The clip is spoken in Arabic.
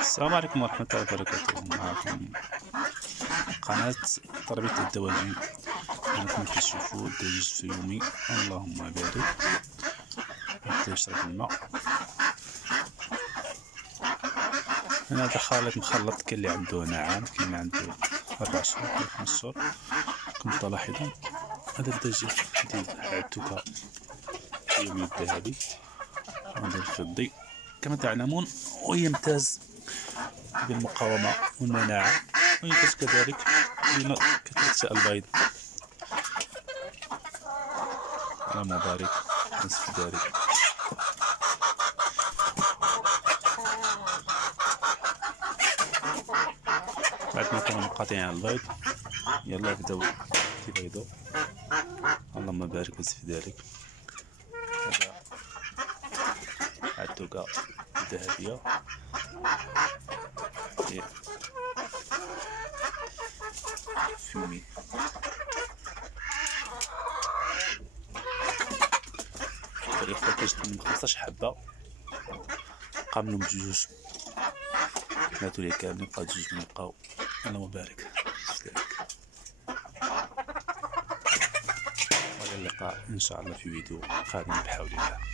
السلام عليكم ورحمة الله وبركاته. معكم قناة تربية الدواجن. كما كتشوفوا الدجاج الفيومي، اللهم بارك، حتى يشرب الماء. هنا هذا خليط مخلط، كاين اللي عنده نعام، كاين اللي عنده 4 شهور، كاين 5 شهور. كما تلاحظون هذا الدجاج ديال عتوكا الفيومي الذهبي وهذا الفضي كما تعلمون، ويمتاز بالمقاومة والمناعة، ويمتاز كذلك بكثرة البيض. اللهم بارك، نصف ذلك. بعد ما كانوا مقاطعين على البيض، يلا بداو كيبيضوا. اللهم بارك وزد ذلك. هذا عتوكا الذهبية فيومي. الإخوة كتجدو 15 حبة، بقى منهم بجوج ماتو لي كاملين، بقاو جوج اللي بقاو. اللهم بارك. والى اللقاء إن شاء الله في فيديو قادم بحول الله.